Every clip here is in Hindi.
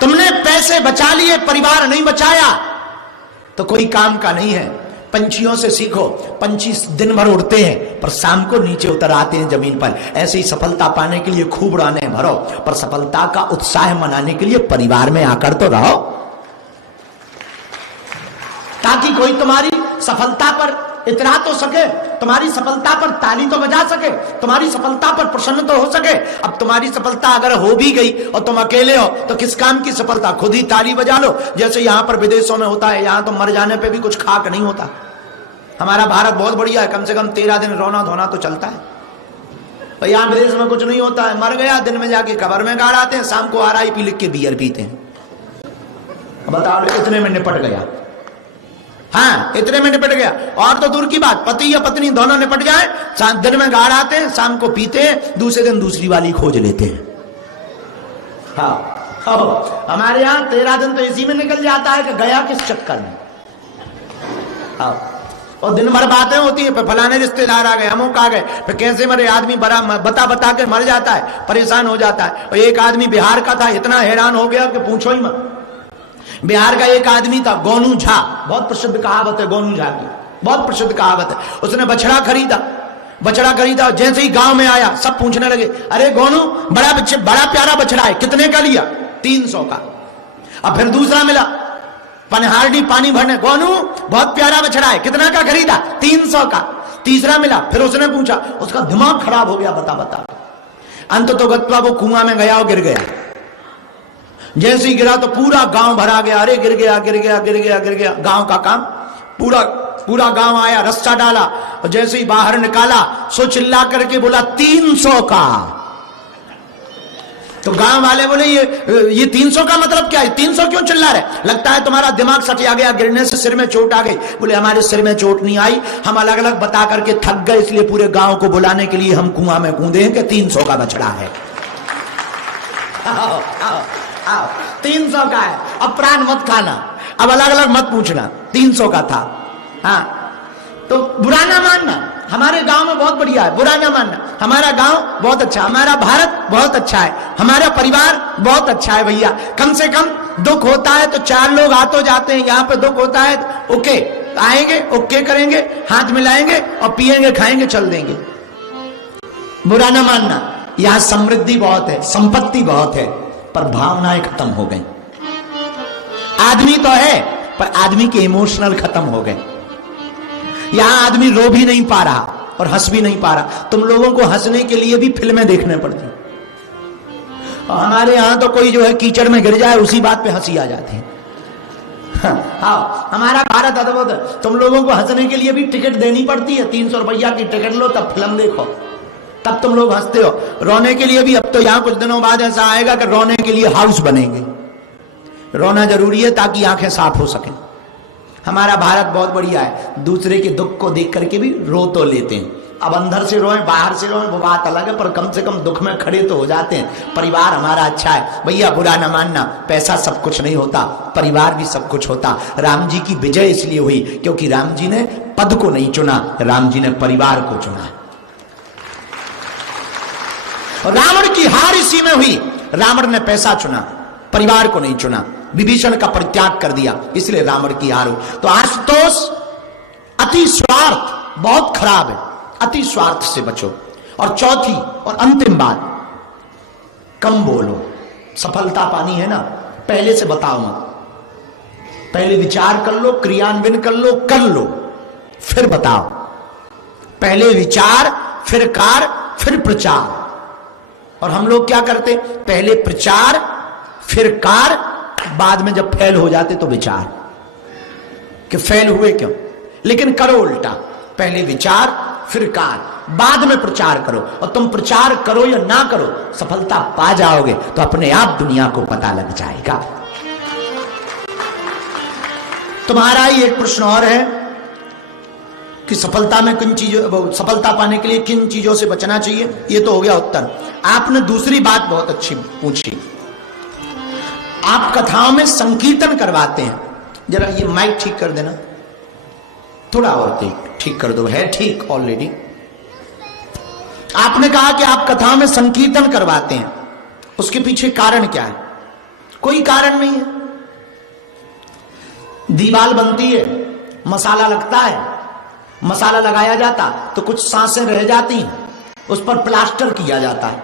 तुमने पैसे बचा लिए, परिवार नहीं बचाया तो कोई काम का नहीं है। पंछियों से सीखो, पंछी दिन भर उड़ते हैं पर शाम को नीचे उतर आते हैं जमीन पर। ऐसे ही सफलता पाने के लिए खूब उड़ाने भरो, पर सफलता का उत्साह मनाने के लिए परिवार में आकर तो रहो, ताकि कोई तुम्हारी सफलता पर इतरा तो सके, तुम्हारी सफलता पर ताली तो बजा सके, तुम्हारी सफलता पर प्रसन्न तो हो सके। अब तुम्हारी सफलता अगर हो भी गई और तुम अकेले हो तो किस काम की सफलता, खुद ही ताली बजा लो। जैसे यहां पर विदेशों में होता है, यहां तो मर जाने पे भी कुछ खाक नहीं होता। हमारा भारत बहुत बढ़िया है, कम से कम 13 दिन रोना धोना तो चलता है। तो यहां विदेश में कुछ नहीं होता है, मर गया दिन में जाके कब्र में गाड़ आते हैं, शाम को RIP लिख के बियर पीते हैं। बताओ इतने में निपट गया। हाँ, इतने में निपट गया। और तो दूर की बात, पति या पत्नी दोनों निपट जाए, दिन में गाड़ आते हैं, शाम को पीते हैं, दूसरे दिन दूसरी वाली खोज लेते हैं। हाँ, हमारे यहाँ 13 दिन तो इसी में निकल जाता है कि गया किस चक्कर में। हाँ, और दिन भर बातें होती है, फलाने रिश्तेदार आ गए, अमुक आ गए, फिर कैसे मरे आदमी बड़ा बता के मर जाता है, परेशान हो जाता है। और एक आदमी बिहार का था, इतना हैरान हो गया कि पूछो ही मत। बिहार का एक आदमी था गोनू झा, बहुत प्रसिद्ध कहावत है गोनू झा की, बहुत प्रसिद्ध कहावत है। उसने बछड़ा खरीदा, जैसे ही गांव में आया सब पूछने लगे, अरे गोनू बड़ा प्यारा बछड़ा है, कितने का लिया? 300 का। अब फिर दूसरा मिला, पनहारडी पानी भरने, गोनू बहुत प्यारा बछड़ा है, कितना का खरीदा? 300 का। तीसरा मिला, फिर उसने पूछा, उसका दिमाग खराब हो गया, बता। अंत तो गत्वा वो कुआं में गया और गिर गया। जैसे ही गिरा तो पूरा गांव भरा गया, अरे गिर गया। गांव का काम, पूरा गांव आया, रस्सा डाला और जैसे ही बाहर निकाला सो चिल्ला करके बोला 300 का। तो गांव वाले बोले ये 300 का मतलब क्या है, 300 क्यों चिल्ला रहे? लगता है तुम्हारा दिमाग सटिया गया, गिरने से सिर में चोट आ गई। बोले हमारे सिर में चोट नहीं आई, हम अलग अलग बता करके थक गए, इसलिए पूरे गांव को बुलाने के लिए हम कुआं में कूदे हैं कि 300 का बछड़ा है। 300 का है, अब प्राण मत खाना, अब अलग अलग मत पूछना, 300 का था। हाँ, तो बुरा ना मानना, हमारे गांव में बहुत बढ़िया है, बुरा ना मानना। हमारा गांव बहुत अच्छा, हमारा भारत बहुत अच्छा है, हमारा परिवार बहुत अच्छा है भैया। कम से कम दुख होता है तो 4 लोग आ तो जाते हैं, यहाँ पे दुख होता है तो ओके आएंगे, ओके करेंगे, हाथ मिलाएंगे और पिएंगे, खाएंगे, चल देंगे। बुरा ना मानना, यहाँ समृद्धि बहुत है, संपत्ति बहुत है, पर भावनाएं खत्म हो गई। आदमी तो है पर आदमी के इमोशनल खत्म हो गए। यहां आदमी रो भी नहीं पा रहा और हंस भी नहीं पा रहा। तुम लोगों को हंसने के लिए भी फिल्में देखने पड़ती, और हमारे यहां तो कोई जो है कीचड़ में गिर जाए उसी बात पे हंसी आ जाती है। हाँ, हमारा भारत अद्भुत है। तुम लोगों को हंसने के लिए भी टिकट देनी पड़ती है, 300 रुपया की टिकट लो तब फिल्म देखो, तब तुम लोग हंसते हो। रोने के लिए भी अब तो यहाँ कुछ दिनों बाद ऐसा आएगा कि रोने के लिए हाउस बनेंगे। रोना जरूरी है ताकि आंखें साफ हो सके। हमारा भारत बहुत बढ़िया है, दूसरे के दुख को देख करके भी रो तो लेते हैं। अब अंदर से रोए बाहर से रोए वो बात अलग है, पर कम से कम दुख में खड़े तो हो जाते हैं। परिवार हमारा अच्छा है भैया, बुरा ना मानना, पैसा सब कुछ नहीं होता, परिवार भी सब कुछ होता। राम जी की विजय इसलिए हुई क्योंकि राम जी ने पद को नहीं चुना, राम जी ने परिवार को चुना। रावण की हार इसी में हुई, रावण ने पैसा चुना, परिवार को नहीं चुना, विभीषण का परित्याग कर दिया, इसलिए रावण की हार हुई। तो आशुतोष, अति स्वार्थ बहुत खराब है, अति स्वार्थ से बचो। और चौथी और अंतिम बात, कम बोलो। सफलता पानी है ना, पहले से बताओ मत, पहले विचार कर लो, क्रियान्वयन कर लो, फिर बताओ। पहले विचार, फिर कार्य, फिर प्रचार। और हम लोग क्या करते, पहले प्रचार फिर कार्य, बाद में जब फेल हो जाते तो विचार कि फेल हुए क्यों। लेकिन करो उल्टा, पहले विचार फिर कार्य, बाद में प्रचार करो। और तुम प्रचार करो या ना करो, सफलता पा जाओगे तो अपने आप दुनिया को पता लग जाएगा। तुम्हारा ही एक प्रश्न और है कि सफलता में किन चीजों, सफलता पाने के लिए किन चीजों से बचना चाहिए, ये तो हो गया उत्तर। आपने दूसरी बात बहुत अच्छी पूछी, आप कथाओं में संकीर्तन करवाते हैं। जरा ये माइक ठीक कर देना, थोड़ा और ठीक कर दो, है ठीक ऑलरेडी। आपने कहा कि आप कथाओं में संकीर्तन करवाते हैं, उसके पीछे कारण क्या है? कोई कारण नहीं है। दीवार बनती है, मसाला लगता है, मसाला लगाया जाता तो कुछ सांसें रह जाती हैं, उस पर प्लास्टर किया जाता है,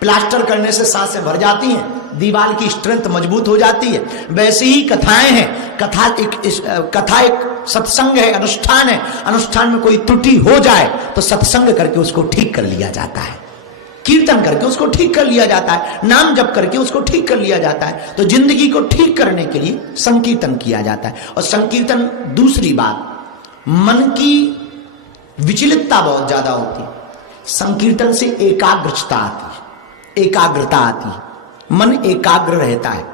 प्लास्टर करने से सांसें भर जाती हैं, दीवार की स्ट्रेंथ मजबूत हो जाती है। वैसे ही कथाएं हैं, कथा एक सत्संग है, अनुष्ठान है। अनुष्ठान में कोई त्रुटि हो जाए तो सत्संग करके उसको ठीक कर लिया जाता है, कीर्तन करके उसको ठीक कर लिया जाता है, नाम जप करके उसको ठीक कर लिया जाता है। तो जिंदगी को ठीक करने के लिए संकीर्तन किया जाता है। और संकीर्तन, दूसरी बात, मन की विचलितता बहुत ज्यादा होती है, संकीर्तन से एकाग्रता आती है, एकाग्रता आती है, मन एकाग्र रहता है,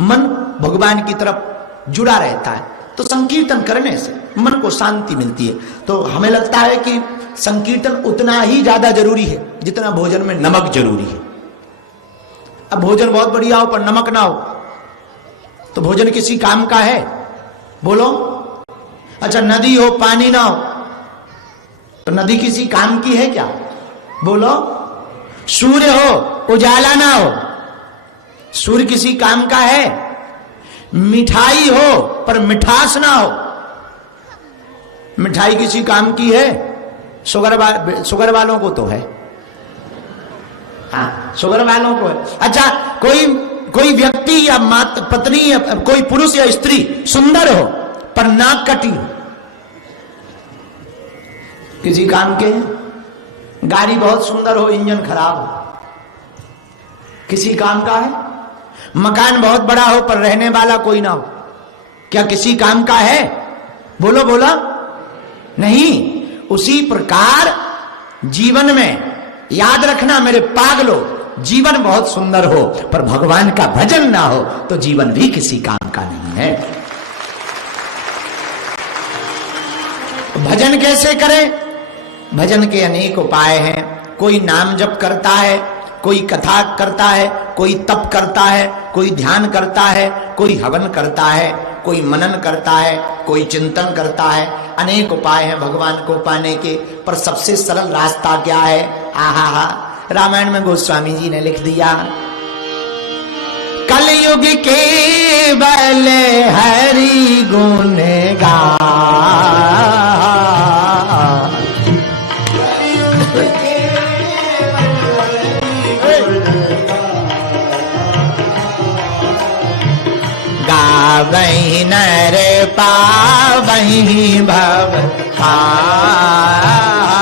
मन भगवान की तरफ जुड़ा रहता है। तो संकीर्तन करने से मन को शांति मिलती है। तो हमें लगता है कि संकीर्तन उतना ही ज्यादा जरूरी है जितना भोजन में नमक जरूरी है। अब भोजन बहुत बढ़िया हो पर नमक ना हो तो भोजन किसी काम का है? बोलो। अच्छा, नदी हो पानी ना हो तो नदी किसी काम की है क्या? बोलो। सूर्य हो उजाला ना हो, सूर्य किसी काम का है? मिठाई हो पर मिठास ना हो, मिठाई किसी काम की है? शुगर वालों को तो है, हाँ शुगर वालों को है। अच्छा, कोई व्यक्ति या माता पत्नी या कोई पुरुष या स्त्री सुंदर हो पर नाक कटी हो, किसी काम के? गाड़ी बहुत सुंदर हो, इंजन खराब हो, किसी काम का है? मकान बहुत बड़ा हो पर रहने वाला कोई ना हो, क्या किसी काम का है? बोलो बोला नहीं। उसी प्रकार जीवन में याद रखना मेरे पागलो, जीवन बहुत सुंदर हो पर भगवान का भजन ना हो तो जीवन भी किसी काम का नहीं है। भजन कैसे करें? भजन के अनेक उपाय हैं। कोई नाम जप करता है, कोई कथा करता है, कोई तप करता है, कोई ध्यान करता है, कोई हवन करता है, कोई मनन करता है, कोई चिंतन करता है। अनेक उपाय हैं भगवान को पाने के, पर सबसे सरल रास्ता क्या है? आहा, रामायण में गोस्वामी जी ने लिख दिया, कलयुग के बल हरि गुण गा, गावहि नर पावहि भव पार।